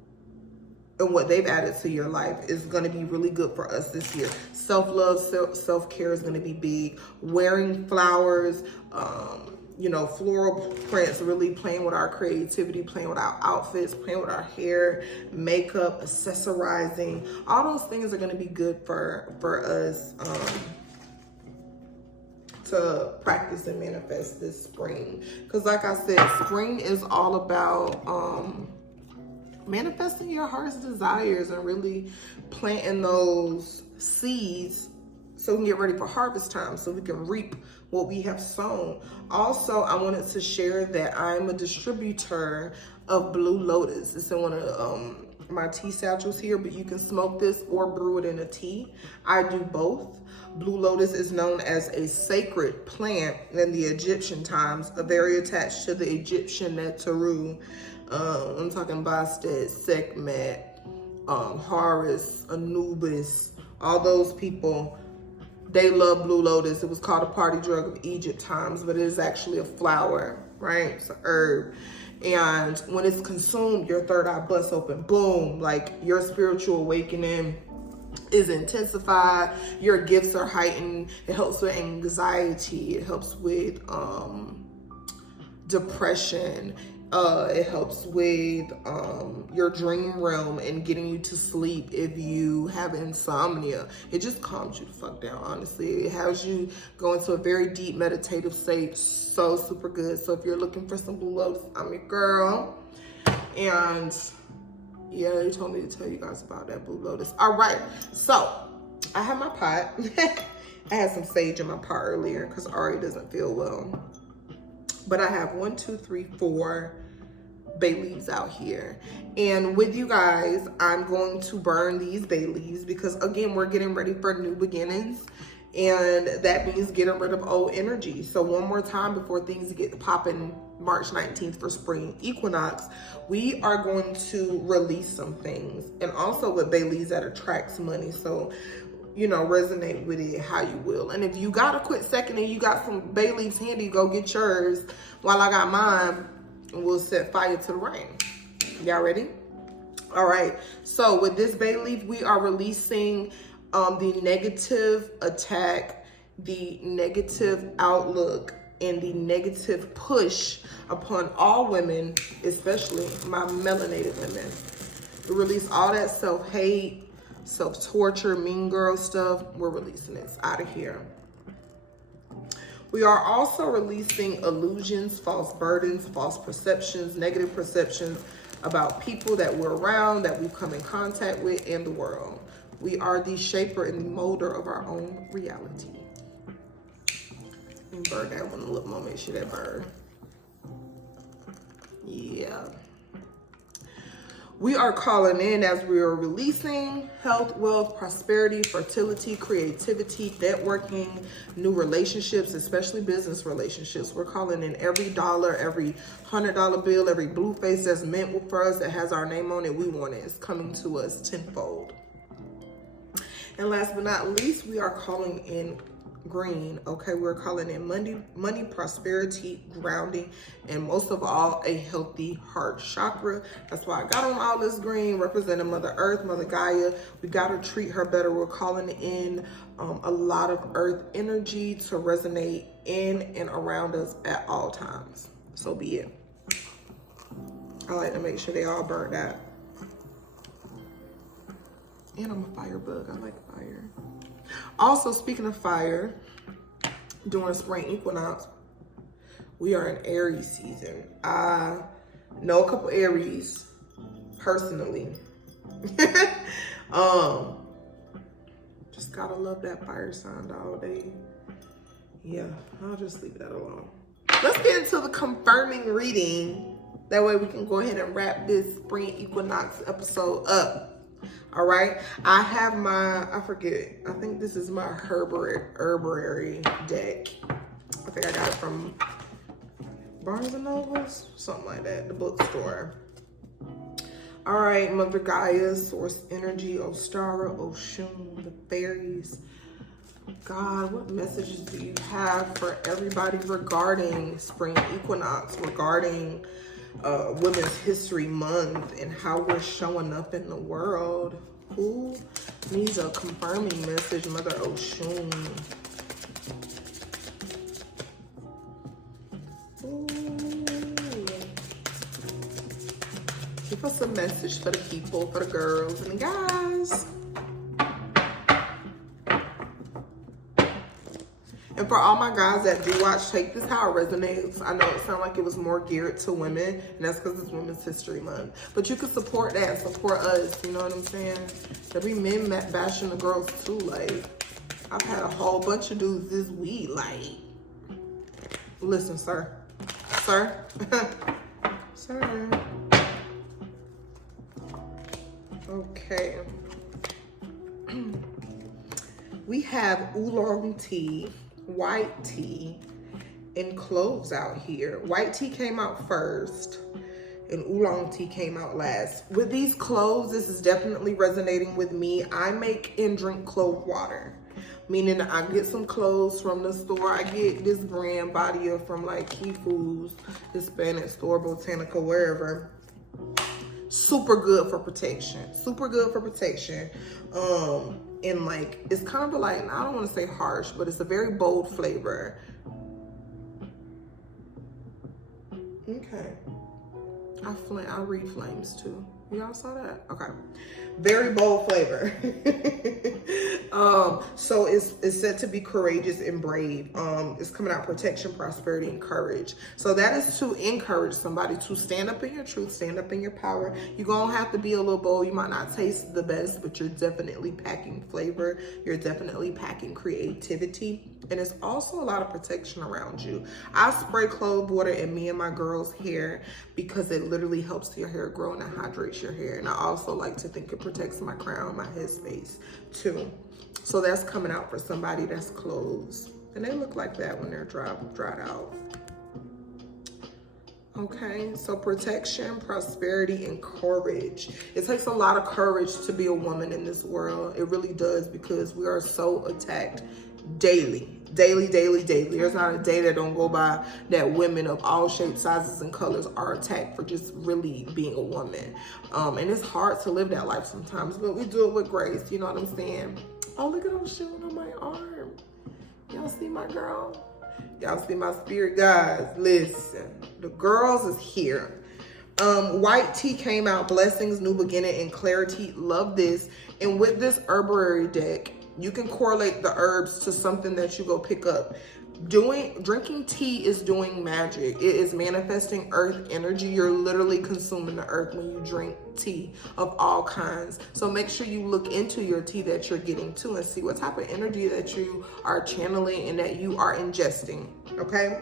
and what they've added to your life is going to be really good for us this year. Self-love, self-care is going to be big. Wearing flowers, you know, floral prints, really playing with our creativity, playing with our outfits, playing with our hair, makeup, accessorizing. All those things are going to be good for us to practice and manifest this spring. Because like I said, spring is all about manifesting your heart's desires and really planting those seeds so we can get ready for harvest time, so we can reap what we have sown. Also, I wanted to share that I'm a distributor of Blue Lotus. It's in one of my tea satchels here, but you can smoke this or brew it in a tea. I do both. Blue Lotus is known as a sacred plant in the Egyptian times, very attached to the Egyptian Neteru. I'm talking Bastet, Sekhmet, Horus, Anubis, all those people. They love Blue Lotus. It was called a party drug of Egypt times, but it is actually a flower, right? It's an herb. And when it's consumed, your third eye busts open, boom, like your spiritual awakening is intensified, your gifts are heightened. It helps with anxiety, it helps with depression, it helps with your dream realm and getting you to sleep if you have insomnia. It just calms you the fuck down, honestly. It has you go into a very deep meditative state. So super good. So if you're looking for some Blue Lotus, I'm your girl. And yeah, they told me to tell you guys about that Blue Lotus. All right, so I have my pot. I had some sage in my pot earlier because Ari doesn't feel well. But I have 1, 2, 3, 4 bay leaves out here. And with you guys, I'm going to burn these bay leaves because, again, we're getting ready for new beginnings. And that means getting rid of old energy. So one more time before things get popping March 19th for spring equinox, we are going to release some things. And also with bay leaves, that attracts money. So, you know, resonate with it how you will. And if you got a quick second and you got some bay leaves handy, go get yours while I got mine, and we'll set fire to the rain. Y'all ready? All right. So with this bay leaf, we are releasing the negative attack, the negative outlook, and the negative push upon all women, especially my melanated women. We release all that self-hate, self-torture, mean girl stuff. We're releasing this out of here. We are also releasing illusions, false burdens, false perceptions, negative perceptions about people that we're around, that we've come in contact with in the world. We are the shaper and the molder of our own reality. Let me burn that one a little more, make sure that burn. Yeah. We are calling in, as we are releasing, health, wealth, prosperity, fertility, creativity, networking, new relationships, especially business relationships. We're calling in every dollar, every $100 bill, every blue face that's meant for us, that has our name on it. We want it. It's coming to us tenfold. And last but not least, we are calling in green. Okay, we're calling in money, prosperity, grounding, and most of all, a healthy heart chakra. That's why I got on all this green, representing Mother Earth, Mother Gaia. We got to treat her better. We're calling in a lot of earth energy to resonate in and around us at all times. So be it. I like to make sure they all burn out. And I'm a fire bug. I like fire. Also, speaking of fire, during spring equinox, we are in Aries season. I know a couple Aries personally. Just gotta love that fire sign all day. Yeah, I'll just leave that alone. Let's get into the confirming reading. That way we can go ahead and wrap this spring equinox episode up. All right. I have my, I forget, I think this is my herbarary deck. I think I got it from Barnes and Nobles, something like that, the bookstore. All right, Mother Gaia, Source Energy, Ostara, Oshun, the fairies. God, what messages do you have for everybody regarding spring equinox, regarding Women's History Month, and how we're showing up in the world? Who needs a confirming message, Mother Oshun? Ooh. Give us a message for the people, for the girls and the guys. And for all my guys that do watch, take this how it resonates. I know it sounded like it was more geared to women, and that's because it's Women's History Month. But you can support that, support us, you know what I'm saying? There be men bashing the girls too, like, I've had a whole bunch of dudes this week, like, listen, sir. Sir? Sir. Okay. We have oolong tea, white tea, and cloves out here. White tea came out first, and oolong tea came out last. With these cloves, this is definitely resonating with me. I make and drink clove water, meaning I get some cloves from the store. I get this brand Badia from like Key Foods, Hispanic store, Botanica, wherever. Super good for protection. Super good for protection. And like, it's kind of like, I don't want to say harsh, but it's a very bold flavor. Okay. I read flames too. Y'all saw that? Okay. Very bold flavor. So it's said to be courageous and brave. It's coming out protection, prosperity, and courage. So that is to encourage somebody to stand up in your truth, stand up in your power. You're gonna have to be a little bold. You might not taste the best, but you're definitely packing flavor. You're definitely packing creativity. And it's also a lot of protection around you. I spray clove water in me and my girls' hair because it literally helps your hair grow and it hydrates your hair. And I also like to think it protects my crown, my head space too. So that's coming out for somebody that's cloves. And they look like that when they're dried out. Okay, so protection, prosperity, and courage. It takes a lot of courage to be a woman in this world. It really does, because we are so attacked daily. There's not a day that don't go by that women of all shapes, sizes, and colors are attacked for just really being a woman. And it's hard to live that life sometimes, but we do it with grace. You know what I'm saying? Oh, look at them showing on my arm. Y'all see my girl? Y'all see my spirit guys? Listen, the girls is here. White tea came out, blessings, new beginning, and clarity. Love this. And with this herbarary deck, you can correlate the herbs to something that you go pick up. Drinking tea is doing magic. It is manifesting earth energy. You're literally consuming the earth when you drink tea of all kinds. So make sure you look into your tea that you're getting to and see what type of energy that you are channeling and that you are ingesting, okay?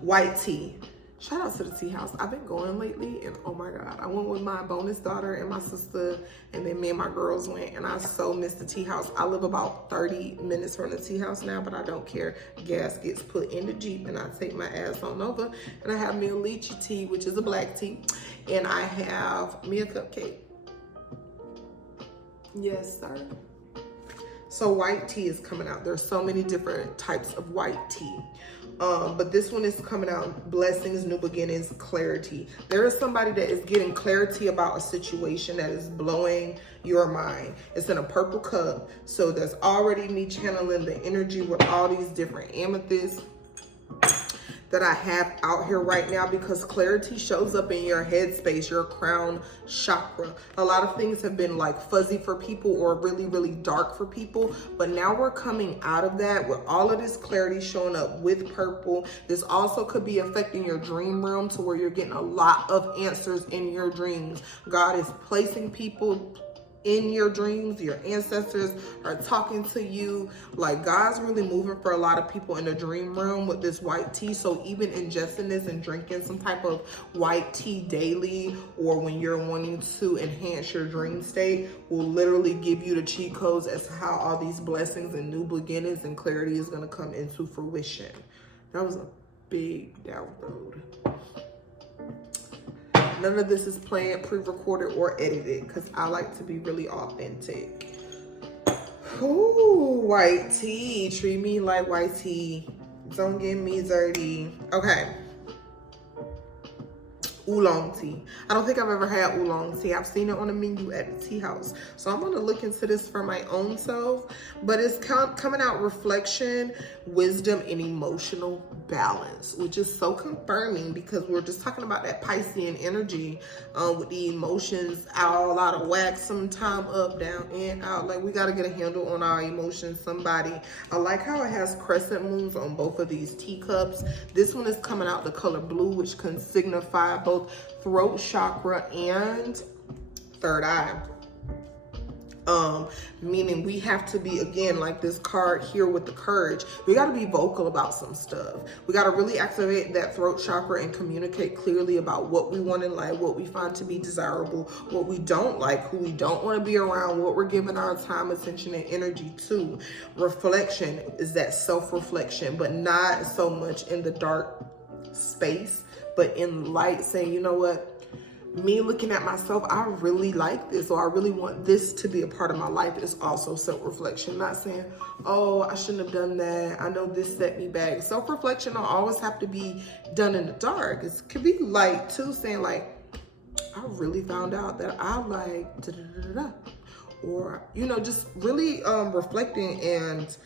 White tea. Shout out to the tea house. I've been going lately, and oh my God, I went with my bonus daughter and my sister, and then me and my girls went, and I so miss the tea house. I live about 30 minutes from the tea house now, but I don't care. Gas gets put in the Jeep, and I take my ass on over, and I have me a lychee tea, which is a black tea, and I have me a cupcake. Yes, sir. So white tea is coming out. There's so many different types of white tea. But this one is coming out, blessings, new beginnings, clarity. There is somebody that is getting clarity about a situation that is blowing your mind. It's in a purple cup. So there's already me channeling the energy with all these different amethysts that I have out here right now, because clarity shows up in your head space, your crown chakra. A lot of things have been like fuzzy for people or really, really dark for people, but now we're coming out of that with all of this clarity showing up with purple. This also could be affecting your dream realm to where you're getting a lot of answers in your dreams. God is placing people in your dreams, your ancestors are talking to you. Like, God's really moving for a lot of people in the dream realm with this white tea. So even ingesting this and drinking some type of white tea daily, or when you're wanting to enhance your dream state, will literally give you the cheat codes as to how all these blessings and new beginnings and clarity is going to come into fruition. That was a big download. None of this is planned, pre-recorded, or edited, because I like to be really authentic. Ooh, white tea. Treat me like white tea. Don't get me dirty. Okay. Oolong tea. I don't think I've ever had oolong tea. I've seen it on the menu at the tea house. So I'm going to look into this for my own self. But it's coming out reflection, wisdom, and emotional balance, which is so confirming, because we're just talking about that Piscean energy with the emotions all out of whack, sometime up, down, in, out. Like, we got to get a handle on our emotions. Somebody, I like how it has crescent moons on both of these teacups. This one is coming out the color blue, which can signify both throat chakra and third eye. Meaning we have to be, again, like this card here with the courage, we got to be vocal about some stuff. We got to really activate that throat chakra and communicate clearly about what we want in life, what we find to be desirable, what we don't like, who we don't want to be around, what we're giving our time, attention, and energy to. Reflection is that self-reflection, but not so much in the dark space, but in light, saying, you know what? Me looking at myself, I really like this, or I really want this to be a part of my life, is also self-reflection. Not saying, oh, I shouldn't have done that. I know this set me back. Self-reflection don't always have to be done in the dark. It could be light too, saying like, I really found out that I like da-da-da-da-da. Or, you know, just really reflecting and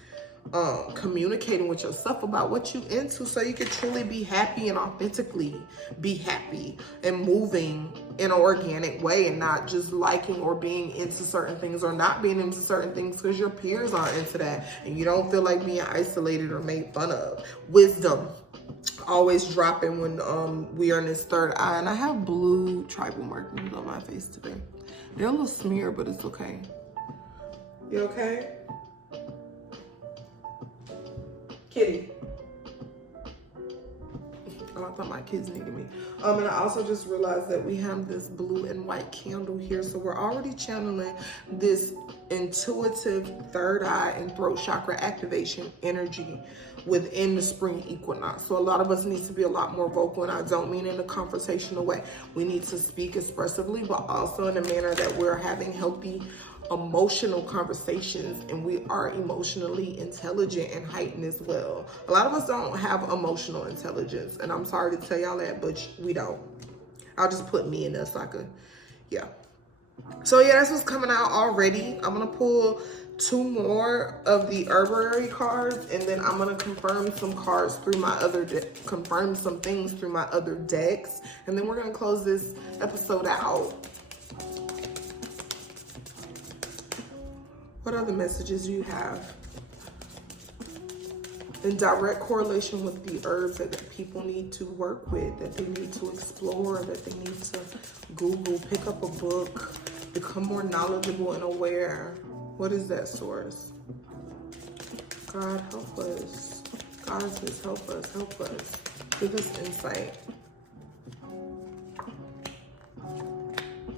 communicating with yourself about what you into, so you can truly be happy and authentically be happy and moving in an organic way, and not just liking or being into certain things or not being into certain things because your peers aren't into that and you don't feel like being isolated or made fun of. Wisdom always dropping when we are in this third eye. And I have blue tribal markings on my face today. They're a little smeared, but it's okay. You okay? Kitty. Oh, I thought my kids needed me. And I also just realized that we have this blue and white candle here. So we're already channeling this intuitive third eye and throat chakra activation energy within the spring equinox. So a lot of us need to be a lot more vocal, and I don't mean in a confrontational way. We need to speak expressively, but also in a manner that we're having healthy emotional conversations, and we are emotionally intelligent and heightened as well. A lot of us don't have emotional intelligence, and I'm sorry to tell y'all that, but we don't. I'll just put me in there so I could, yeah. So yeah, that's what's coming out already. I'm gonna pull 2 more of the herbary cards, and then I'm gonna confirm some cards through my other confirm some things through my other decks, and then we're gonna close this episode out. What other messages do you have? In direct correlation with the herbs that people need to work with, that they need to explore, that they need to Google, pick up a book, become more knowledgeable and aware. What is that source? God, help us. God says, help us, help us. Give us insight.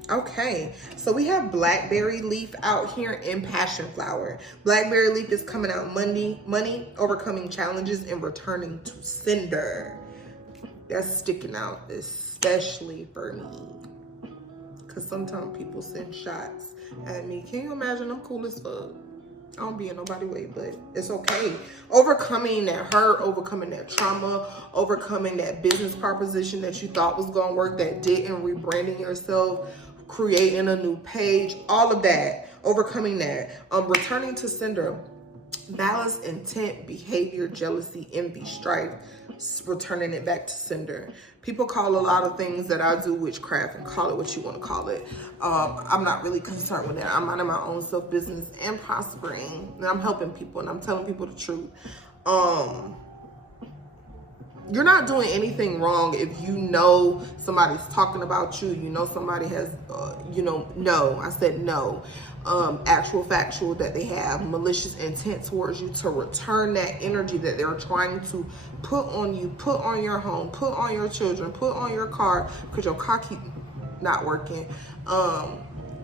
Okay, so we have blackberry leaf out here in passion flower. Blackberry leaf is coming out money, overcoming challenges, and returning to sender. That's sticking out, especially for me, because sometimes people send shots at me. Can you imagine? I'm cool as fuck. I don't be in nobody's way, but it's okay. Overcoming that hurt, overcoming that trauma, overcoming that business proposition that you thought was gonna work that didn't, rebranding yourself, creating a new page, all of that, overcoming that. Returning to sender, malice, intent, behavior, jealousy, envy, strife, returning it back to sender. People call a lot of things that I do witchcraft, and call it what you want to call it. I'm not really concerned with that. I'm minding my own self business and prospering, and I'm helping people, and I'm telling people the truth. you're not doing anything wrong if you know somebody's talking about you, you know somebody has, no, I said no, actual factual, that they have malicious intent towards you, to return that energy that they're trying to put on you, put on your home, put on your children, put on your car, because your car keep not working,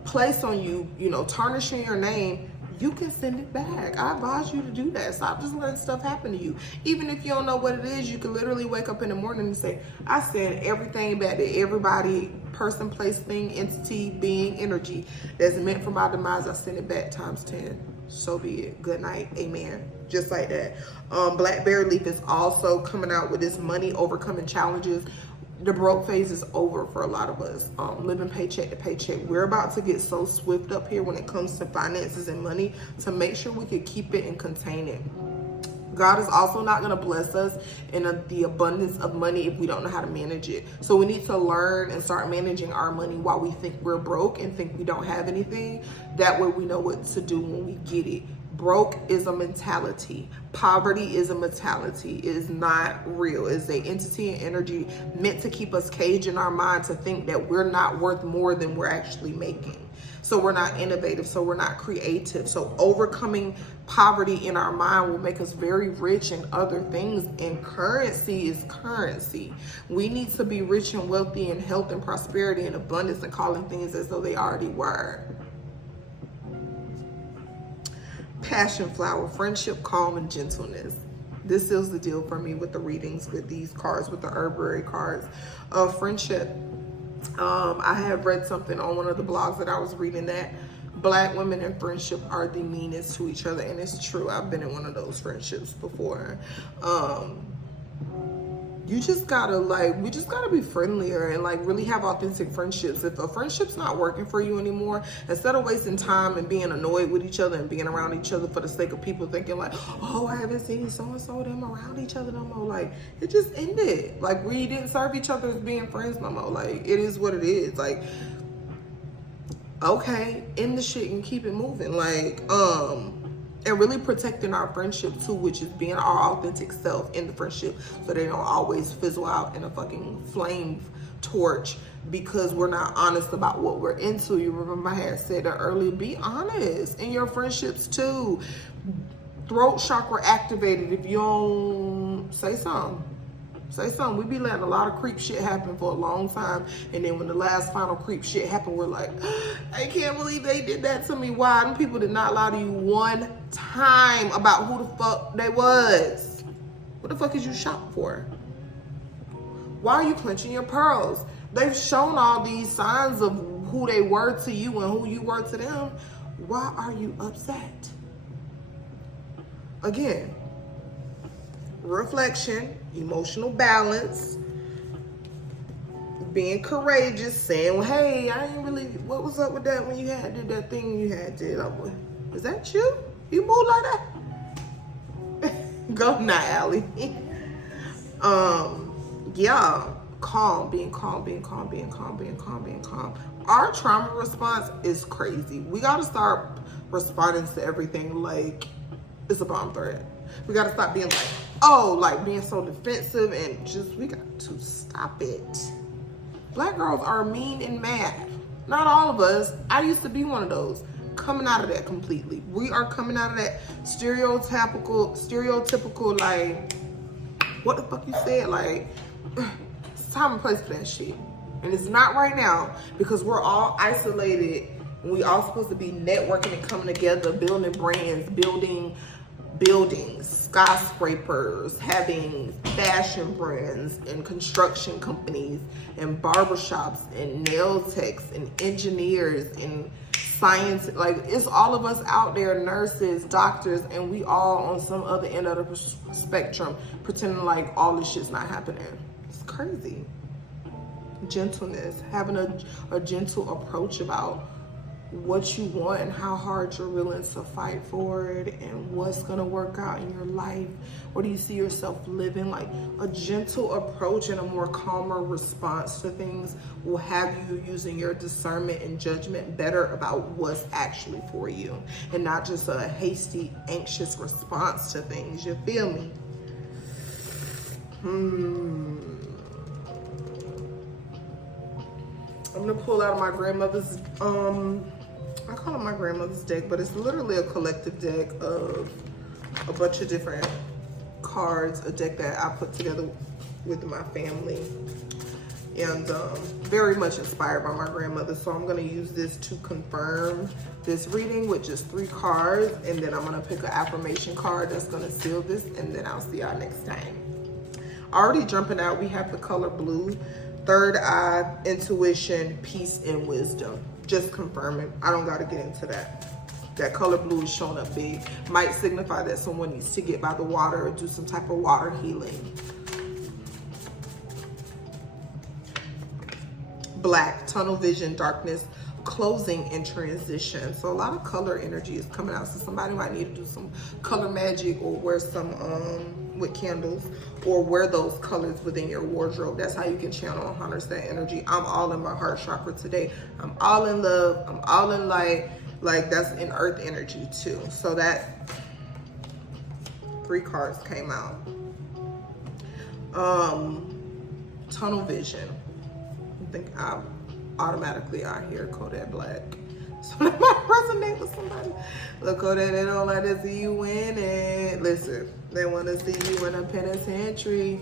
place on you, tarnishing your name. You can send it back. I advise you to do that. Stop just letting stuff happen to you. Even if you don't know what it is, you can literally wake up in the morning and say, I send everything back to everybody, person, place, thing, entity, being, energy that's meant for my demise. I send it back times 10. So be it. Good night. Amen. Just like that. Blackberry Leaf is also coming out with this money overcoming challenges. The broke phase is over for a lot of us, living paycheck to paycheck. We're about to get so swift up here when it comes to finances and money to make sure we can keep it and contain it. God is also not going to bless us in the abundance of money if we don't know how to manage it. So we need to learn and start managing our money while we think we're broke and think we don't have anything. That way we know what to do when we get it. Broke is a mentality. Poverty is a mentality. It is not real. It's an entity and energy meant to keep us caged in our mind to think that we're not worth more than we're actually making. So we're not innovative. So we're not creative. So overcoming poverty in our mind will make us very rich in other things. And currency is currency. We need to be rich and wealthy in health and prosperity and abundance and calling things as though they already were. Passion flower, friendship, calm, and gentleness. This seals the deal for me with the readings, with these cards, with the herbiary cards. Friendship. I have read something on one of the blogs that I was reading that Black women in friendship are the meanest to each other, and it's true. I've been in one of those friendships before. You just gotta we just gotta be friendlier and really have authentic friendships. If a friendship's not working for you anymore, instead of wasting time and being annoyed with each other and being around each other for the sake of people thinking oh, I haven't seen so-and-so them around each other no more. It just ended. We didn't serve each other as being friends no more. It is what it is. Okay, end the shit and keep it moving. And really protecting our friendship too, which is being our authentic self in the friendship, so they don't always fizzle out in a fucking flame torch because we're not honest about what we're into. You remember I had said that earlier, be honest in your friendships too. Throat chakra activated. If you don't say something. Say something. We be letting a lot of creep shit happen for a long time. And then when the last final creep shit happened, we're like, I can't believe they did that to me. Why? Them people did not lie to you one time about who the fuck they was. What the fuck is you shocked for? Why are you clenching your pearls? They've shown all these signs of who they were to you and who you were to them. Why are you upset? Again, reflection, emotional balance, being courageous, saying, well, hey, I ain't really, what was up with that when you did that thing you did? Was that you? You moved like that? Go now, Allie. Yeah, calm, being calm. Our trauma response is crazy. We gotta start responding to everything like it's a bomb threat. We gotta stop being being so defensive and we got to stop it. Black girls are mean and mad. Not all of us. I used to be one of those. Coming out of that completely. We are coming out of that stereotypical, what the fuck you said? It's time and place for that shit. And it's not right now because we're all isolated and we all supposed to be networking and coming together, building brands, building buildings, skyscrapers, having fashion brands and construction companies and barbershops and nail techs and engineers and science. It's all of us out there, nurses, doctors, and we all on some other end of the spectrum pretending all this shit's not happening. It's crazy. Gentleness, having a gentle approach about what you want and how hard you're willing to fight for it and what's gonna work out in your life. Where do you see yourself living? A gentle approach and a more calmer response to things will have you using your discernment and judgment better about what's actually for you and not just a hasty, anxious response to things. You feel me? I'm gonna pull out my grandmother's, I call it my grandmother's deck, but it's literally a collective deck of a bunch of different cards, a deck that I put together with my family, and very much inspired by my grandmother. So I'm gonna use this to confirm this reading with just 3 cards, and then I'm gonna pick an affirmation card that's gonna seal this, and then I'll see y'all next time. Already jumping out, we have the color blue, third eye, intuition, peace, and wisdom. Just confirming. I don't gotta get into that. That color blue is showing up big. Might signify that someone needs to get by the water or do some type of water healing. Black, tunnel vision, darkness, closing, and transition. So a lot of color energy is coming out. So somebody might need to do some color magic, or wear some with candles, or wear those colors within your wardrobe. That's how you can channel and harness that energy. I'm all in my heart chakra today. I'm all in love. I'm all in light. Like, that's in earth energy too. So that 3 cards came out. Tunnel vision. I think I automatically out here Kodak Black. So that might resonate with somebody. Look, Kodak, they don't like to see you win it. Listen, they want to see you in a penitentiary.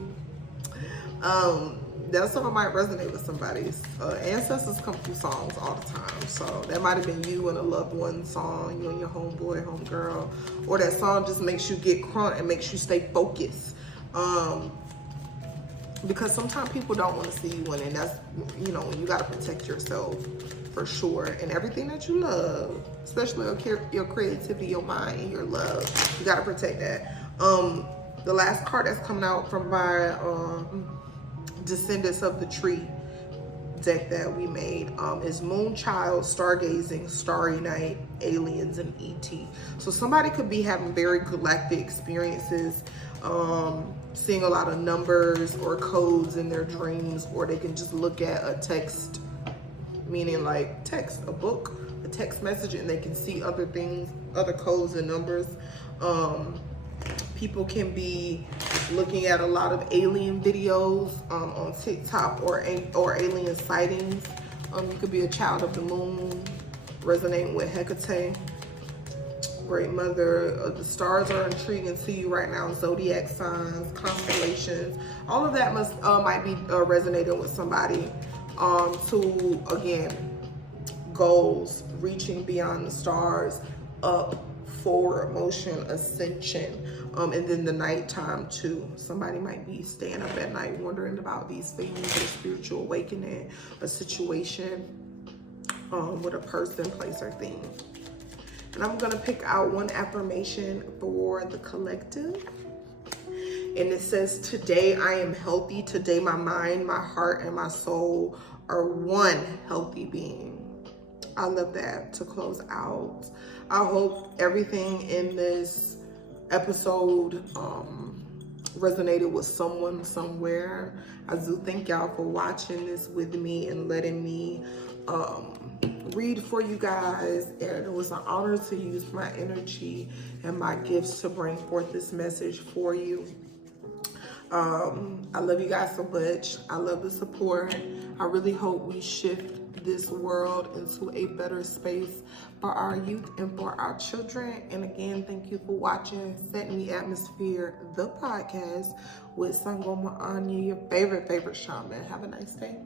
That song might resonate with somebody. Ancestors come through songs all the time. So that might have been you and a loved one song, you and your homeboy, homegirl. Or that song just makes you get crunk and makes you stay focused. Because sometimes people don't want to see you winning. That's, you know, you got to protect yourself for sure. And everything that you love, especially your creativity, your mind, and your love, you got to protect that. The last card that's coming out from my Descendants of the Tree deck that we made is Moonchild, Stargazing, Starry Night, Aliens, and E.T. So somebody could be having very galactic experiences, seeing a lot of numbers or codes in their dreams, or they can just look at a text, meaning like text, a book, a text message, and they can see other things, other codes and numbers. People can be looking at a lot of alien videos on TikTok or alien sightings. You could be a child of the moon, resonating with Hecate, Great Mother. The stars are intriguing to you right now. Zodiac signs, constellations, all of that might be resonating with somebody. To, again, goals, reaching beyond the stars, up, forward motion, ascension. And then the nighttime too. Somebody might be staying up at night wondering about these things, a spiritual awakening, a situation with a person, place, or thing. And I'm gonna pick out one affirmation for the collective. And it says, today I am healthy. Today my mind, my heart, and my soul are one healthy being. I love that to close out. I hope everything in this episode resonated with someone somewhere. I do thank y'all for watching this with me and letting me read for you guys. And it was an honor to use my energy and my gifts to bring forth this message for you. I love you guys so much. I love the support. I really hope we shift this world into a better space for our youth and for our children. And again, thank you for watching Setting the Atmosphere, the podcast with Sangoma Anyi, your favorite shaman. Have a nice day.